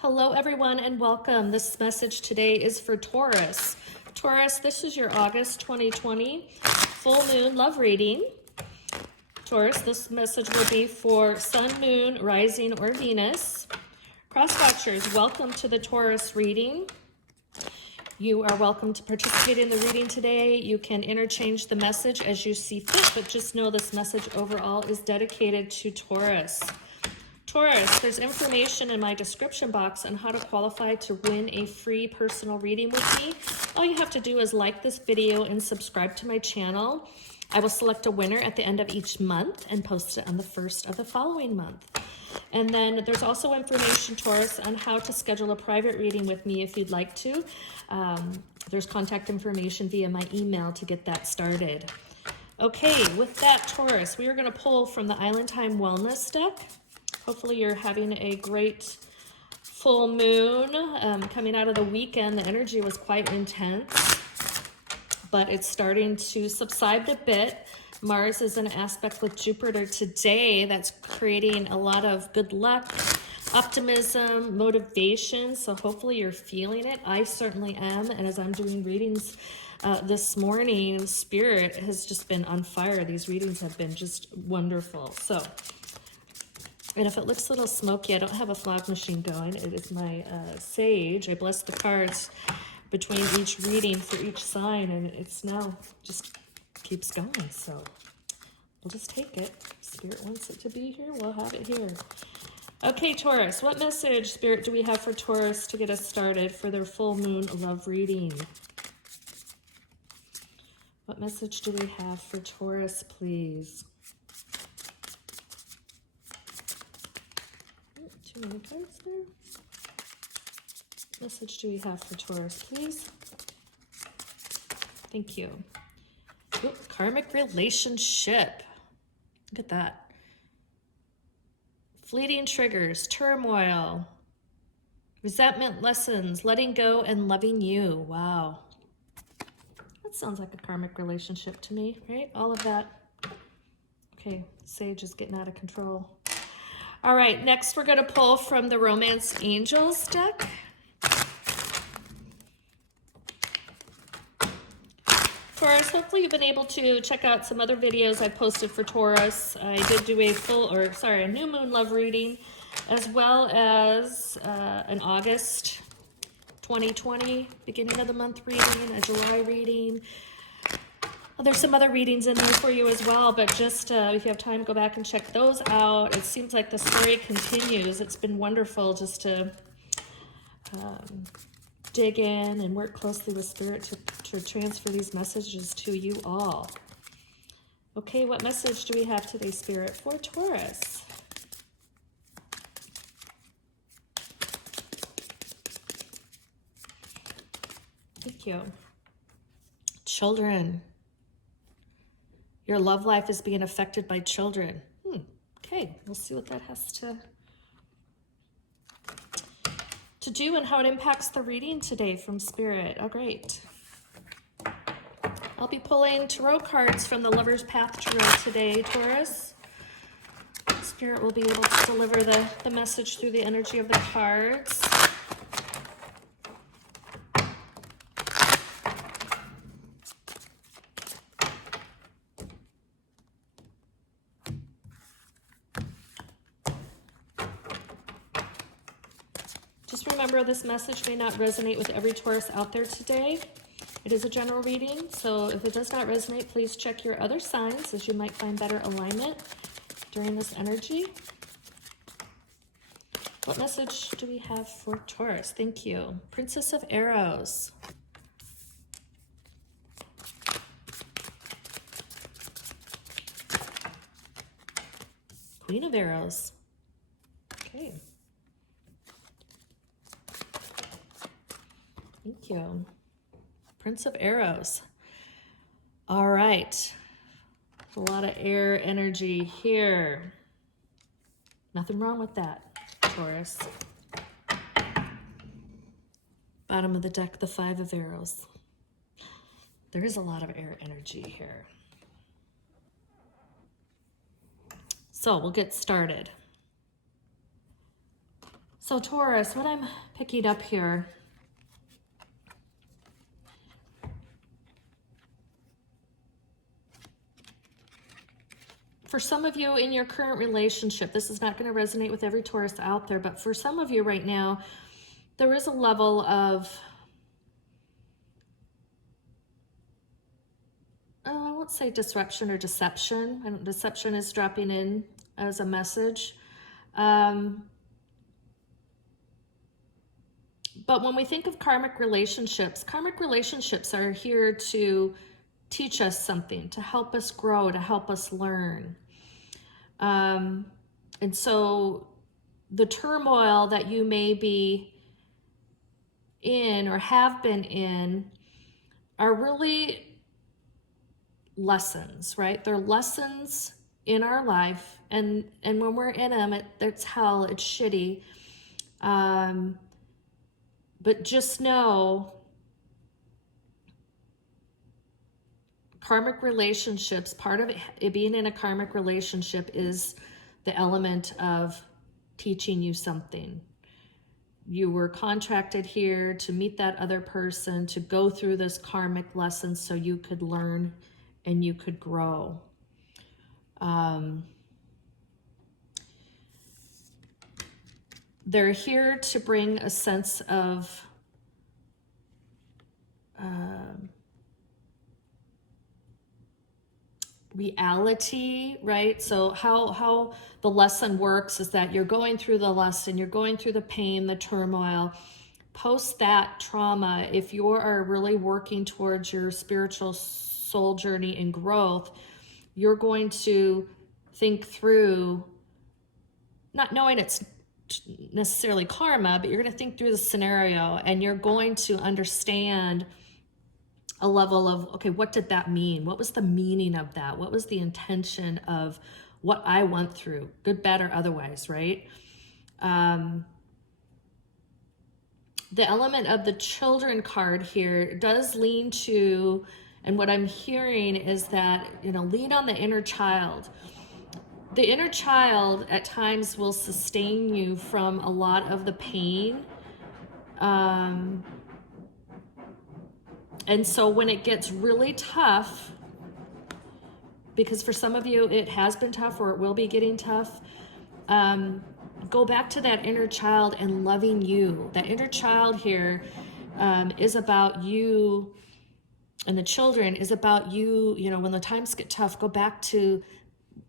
Hello everyone and welcome. This message today is for Taurus. Taurus, this is your August 2020 full moon love reading. Taurus, this message will be for Sun, Moon, Rising, or Venus. Cross watchers, welcome to the Taurus reading. You are welcome to participate in the reading today. You can interchange the message as you see fit, but just know this message overall is dedicated to Taurus. Taurus, there's information in my description box on how to qualify to win a free personal reading with me. All you have to do is like this video and subscribe to my channel. I will select a winner at the end of each month and post it on the first of the following month. And then there's also information, Taurus, on how to schedule a private reading with me if you'd like to. There's contact information via my email to get that started. Okay, with that, Taurus, we are going to pull from the Island Time Wellness deck. Hopefully you're having a great full moon. Coming out of the weekend, the energy was quite intense, but it's starting to subside a bit. Mars is in aspect with Jupiter today. That's creating a lot of good luck, optimism, motivation. So hopefully you're feeling it. I certainly am. And as I'm doing readings this morning, Spirit has just been on fire. These readings have been just wonderful. So, and if it looks a little smoky, I don't have a fog machine going. It is my sage. I bless the cards between each reading for each sign, and it's now just keeps going. So we'll just take it. Spirit wants it to be here. We'll have it here. Okay, Taurus, what message, Spirit, do we have for Taurus to get us started for their full moon love reading? What message do we have for Taurus, please? Too many cards there. What message do we have for Taurus, please? Thank you. Ooh, karmic relationship. Look at that. Fleeting triggers, turmoil, resentment lessons, letting go and loving you. Wow. That sounds like a karmic relationship to me, right? All of that. Okay, Sage is getting out of control. All right, next we're going to pull from the Romance Angels deck. Taurus, hopefully you've been able to check out some other videos I posted for Taurus. I did do a new moon love reading, as well as an August 2020, beginning of the month reading, a July reading. Well, there's some other readings in there for you as well, but just if you have time, go back and check those out. It seems like the story continues. It's been wonderful just to dig in and work closely with Spirit to transfer these messages to you all. Okay, what message do we have today, Spirit, for Taurus? Thank you. Children. Your love life is being affected by children. Okay, we'll see what that has to do and how it impacts the reading today from Spirit. Oh, great. I'll be pulling tarot cards from the Lover's Path Tarot today, Taurus. Spirit will be able to deliver the message through the energy of the cards. Just remember, this message may not resonate with every Taurus out there today. It is a general reading, so if it does not resonate, please check your other signs, as you might find better alignment during this energy. What message do we have for Taurus? Thank you. Princess of Arrows. Queen of Arrows. Okay. Thank you. Prince of Arrows. All right. A lot of air energy here. Nothing wrong with that, Taurus. Bottom of the deck, the Five of Arrows. There is a lot of air energy here. So we'll get started. So Taurus, what I'm picking up here, for some of you in your current relationship, this is not going to resonate with every Taurus out there, but for some of you right now, there is a level of, I won't say disruption or deception. Deception is dropping in as a message. But when we think of karmic relationships are here to teach us something, to help us grow, to help us learn. And so the turmoil that you may be in or have been in are really lessons, right? They're lessons in our life, and when we're in them, it's hell, it's shitty. But just know, karmic relationships, part of it being in a karmic relationship is the element of teaching you something. You were contracted here to meet that other person, to go through this karmic lesson so you could learn and you could grow. They're here to bring a sense of reality, right? So how the lesson works is that you're going through the lesson, you're going through the pain, the turmoil. Post that trauma, if you are really working towards your spiritual soul journey and growth, you're going to think through, not knowing it's necessarily karma, but you're going to think through the scenario and you're going to understand a level of, okay, what did that mean? What was the meaning of that? What was the intention of what I went through, good, bad, or otherwise, right? The element of the children card here does lean to, and what I'm hearing is that, lean on the inner child. The inner child at times will sustain you from a lot of the pain. And so when it gets really tough, because for some of you it has been tough or it will be getting tough, go back to that inner child and loving you. That inner child here is about you, and the children is about you. When the times get tough, go back to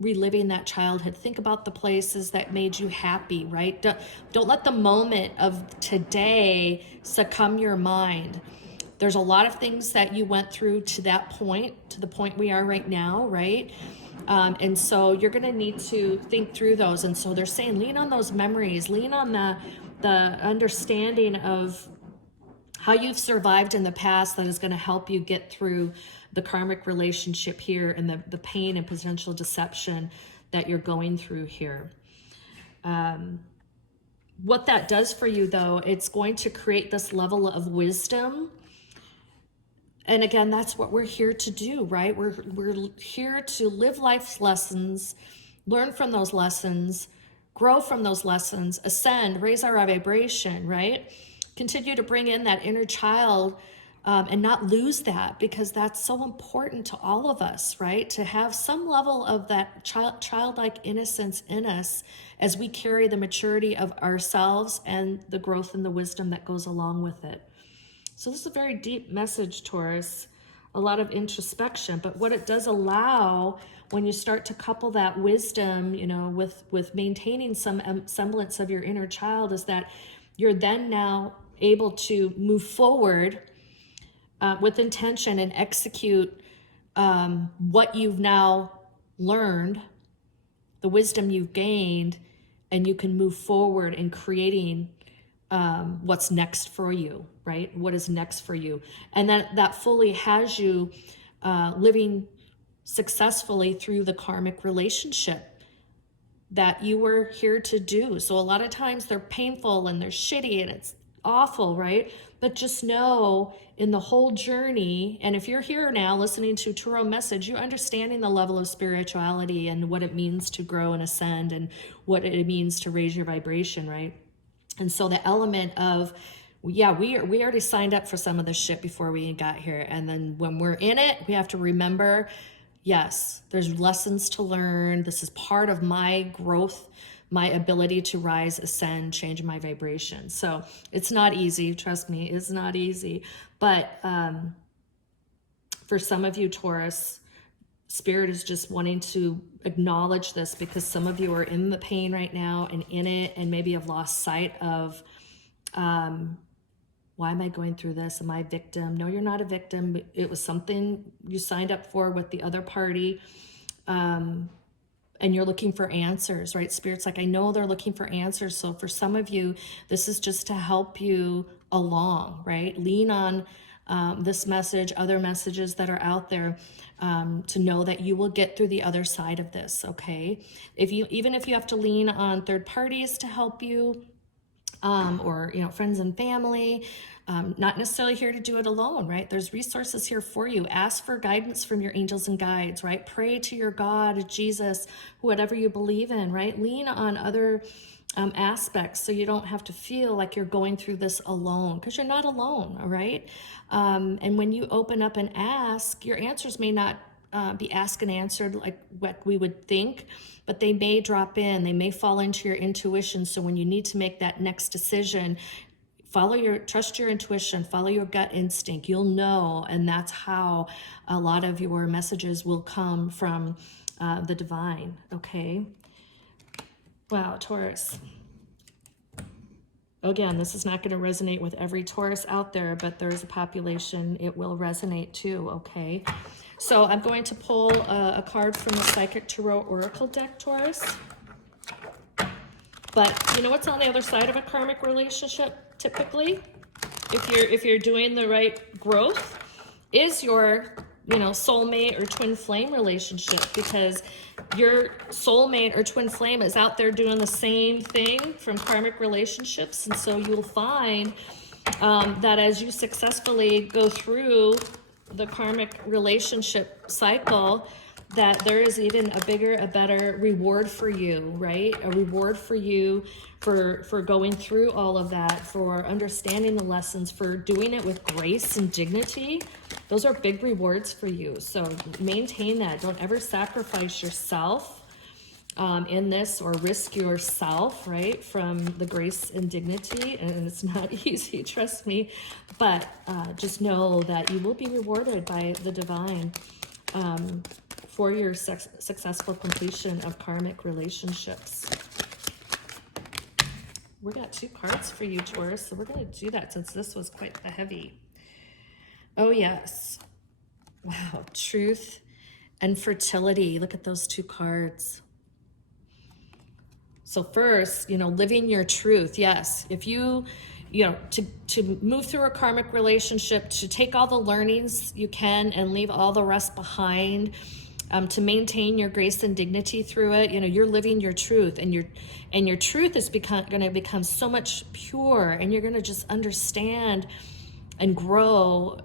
reliving that childhood. Think about the places that made you happy, right? Don't let the moment of today succumb your mind. There's a lot of things that you went through to that point, to the point we are right now, right? And so you're going to need to think through those. And so they're saying, lean on those memories, lean on the understanding of how you've survived in the past that is going to help you get through the karmic relationship here and the pain and potential deception that you're going through here. What that does for you, though, it's going to create this level of wisdom. And again, that's what we're here to do, right? We're here to live life's lessons, learn from those lessons, grow from those lessons, ascend, raise our vibration, right? Continue to bring in that inner child and not lose that, because that's so important to all of us, right? To have some level of that childlike innocence in us as we carry the maturity of ourselves and the growth and the wisdom that goes along with it. So this is a very deep message, Taurus, a lot of introspection. But what it does allow, when you start to couple that wisdom, with maintaining some semblance of your inner child, is that you're then now able to move forward with intention and execute what you've now learned, the wisdom you've gained, and you can move forward in creating what's next for you, right? What is next for you? And that fully has you living successfully through the karmic relationship. that you were here to do. So a lot of times they're painful and they're shitty and it's awful, right? But just know in the whole journey, and if you're here now listening to Tarot message, you're understanding the level of spirituality and what it means to grow and ascend and what it means to raise your vibration, right? And so the element of, yeah, we already signed up for some of this shit before we got here. And then when we're in it, we have to remember, yes, there's lessons to learn. This is part of my growth, my ability to rise, ascend, change my vibration. So it's not easy. Trust me, it's not easy. But for some of you, Taurus, Spirit is just wanting to acknowledge this because some of you are in the pain right now and in it and maybe have lost sight of, why am I going through this? Am I a victim? No, you're not a victim. It was something you signed up for with the other party. And you're looking for answers, right? Spirit's like, I know they're looking for answers. So for some of you, this is just to help you along, right? Lean on this message, other messages that are out there, to know that you will get through the other side of this, okay? Even if you have to lean on third parties to help you, or friends and family, not necessarily here to do it alone, right? There's resources here for you. Ask for guidance from your angels and guides, right? Pray to your God, Jesus, whatever you believe in, right? Lean on other aspects so you don't have to feel like you're going through this alone, because you're not alone, all right? And when you open up and ask, your answers may not be asked and answered like what we would think, but they may drop in, they may fall into your intuition. So when you need to make that next decision, trust your intuition, follow your gut instinct, you'll know. And that's how a lot of your messages will come from the divine, okay? Wow, Taurus. Again, this is not going to resonate with every Taurus out there, but there's a population it will resonate too, okay? So I'm going to pull a card from the Psychic Tarot Oracle deck, Taurus. But you know what's on the other side of a karmic relationship typically? If you're doing the right growth, is your soulmate or twin flame relationship, because your soulmate or twin flame is out there doing the same thing from karmic relationships. And so you'll find that as you successfully go through the karmic relationship cycle, that there is even a bigger, a better reward for you, right? A reward for you for going through all of that, for understanding the lessons, for doing it with grace and dignity. Those are big rewards for you. So maintain that. Don't ever sacrifice yourself in this, or risk yourself, right, from the grace and dignity. And it's not easy, trust me. But just know that you will be rewarded by the divine for your successful completion of karmic relationships. We got 2 cards for you, Taurus, so we're going to do that since this was quite the heavy. Oh, yes. Wow, truth and fertility. Look at those 2 cards. So first, living your truth. Yes, if to move through a karmic relationship, to take all the learnings you can and leave all the rest behind, to maintain your grace and dignity through it, you're living your truth, and your truth is going to become so much pure, and you're going to just understand and grow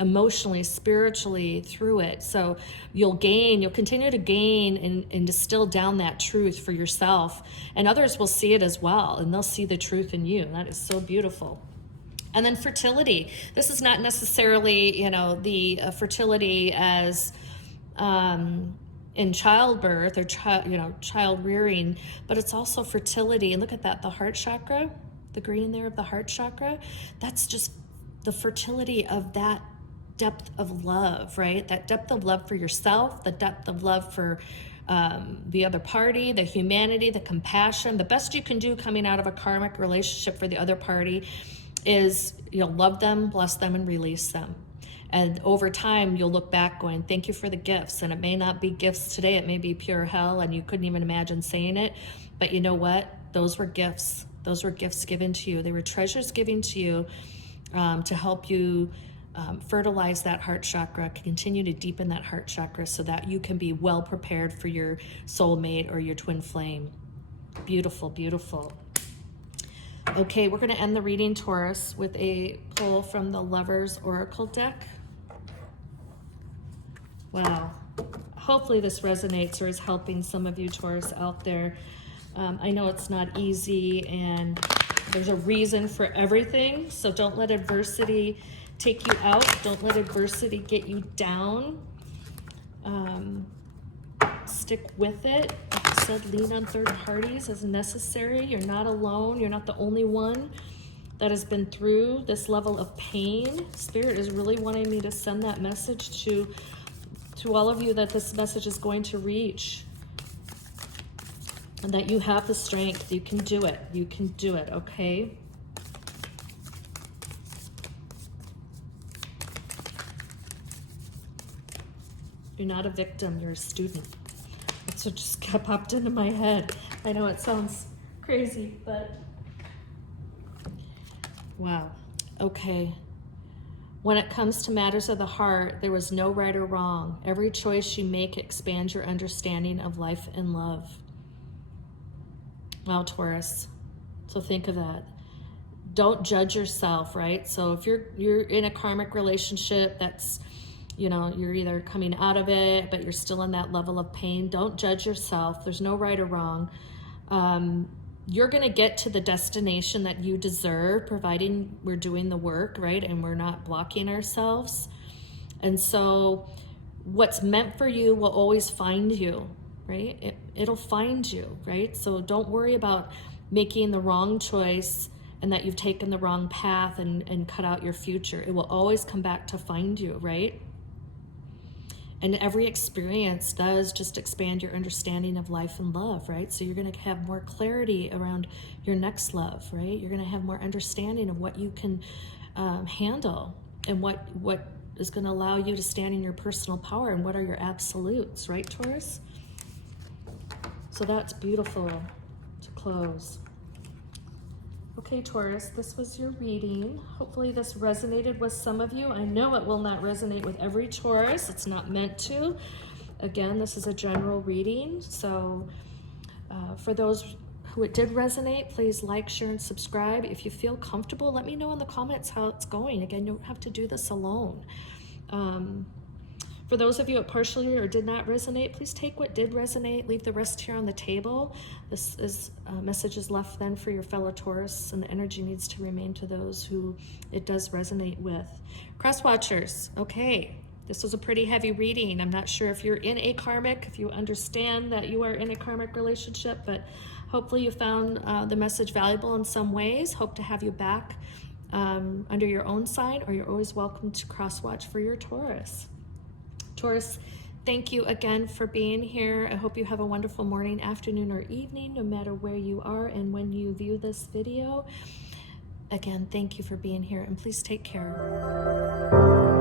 emotionally, spiritually through it. So you'll continue to gain and distill down that truth for yourself, and others will see it as well, and they'll see the truth in you. That is so beautiful. And then fertility. This is not necessarily, the fertility as in childbirth or child rearing, but it's also fertility. And look at that, the heart chakra, the green there of the heart chakra. That's just the fertility of that depth of love, right? That depth of love for yourself, the depth of love for the other party, the humanity, the compassion. The best you can do coming out of a karmic relationship for the other party is love them, bless them, and release them. And over time, you'll look back going, thank you for the gifts. And it may not be gifts today. It may be pure hell, and you couldn't even imagine saying it. But you know what? Those were gifts. Those were gifts given to you. They were treasures given to you to help you fertilize that heart chakra, continue to deepen that heart chakra so that you can be well prepared for your soulmate or your twin flame. Beautiful, beautiful. Okay, we're going to end the reading, Taurus, with a pull from the Lover's Oracle deck. Wow. Hopefully this resonates or is helping some of you, Taurus, out there. I know it's not easy, and there's a reason for everything, so don't let adversity take you out. Don't let adversity get you down. Stick with it. Like I said, lean on third parties as necessary. You're not alone. You're not the only one that has been through this level of pain. Spirit is really wanting me to send that message to all of you, that this message is going to reach, and that you have the strength. You can do it. You can do it, okay? You're not a victim, you're a student. That's what just popped into my head. I know it sounds crazy, but wow. Okay. When it comes to matters of the heart, there was no right or wrong. Every choice you make expands your understanding of life and love. Wow, Taurus. So think of that. Don't judge yourself, right? So if you're in a karmic relationship that's, you know, you're either coming out of it, but you're still in that level of pain, don't judge yourself. There's no right or wrong. You're going to get to the destination that you deserve, providing we're doing the work, right? And we're not blocking ourselves. And so what's meant for you will always find you, right? It'll find you, right? So don't worry about making the wrong choice and that you've taken the wrong path and cut out your future. It will always come back to find you, right? And every experience does just expand your understanding of life and love, right? So you're going to have more clarity around your next love, right? You're going to have more understanding of what you can handle, and what is going to allow you to stand in your personal power, and what are your absolutes, right, Taurus? So that's beautiful to close. Okay, Taurus, this was your reading. Hopefully this resonated with some of you. I know it will not resonate with every Taurus. It's not meant to. Again, this is a general reading. So for those who it did resonate, please like, share, and subscribe. If you feel comfortable, let me know in the comments how it's going. Again, you don't have to do this alone. For those of you that partially or did not resonate, please take what did resonate, leave the rest here on the table. This is message is left then for your fellow Taurus, and the energy needs to remain to those who it does resonate with. Cross watchers, okay, this was a pretty heavy reading. I'm not sure if you're in a karmic, if you understand that you are in a karmic relationship, but hopefully you found the message valuable in some ways. Hope to have you back under your own sign, or you're always welcome to cross watch for your Taurus. Taurus, thank you again for being here. I hope you have a wonderful morning, afternoon, or evening, no matter where you are and when you view this video. Again, thank you for being here, and please take care.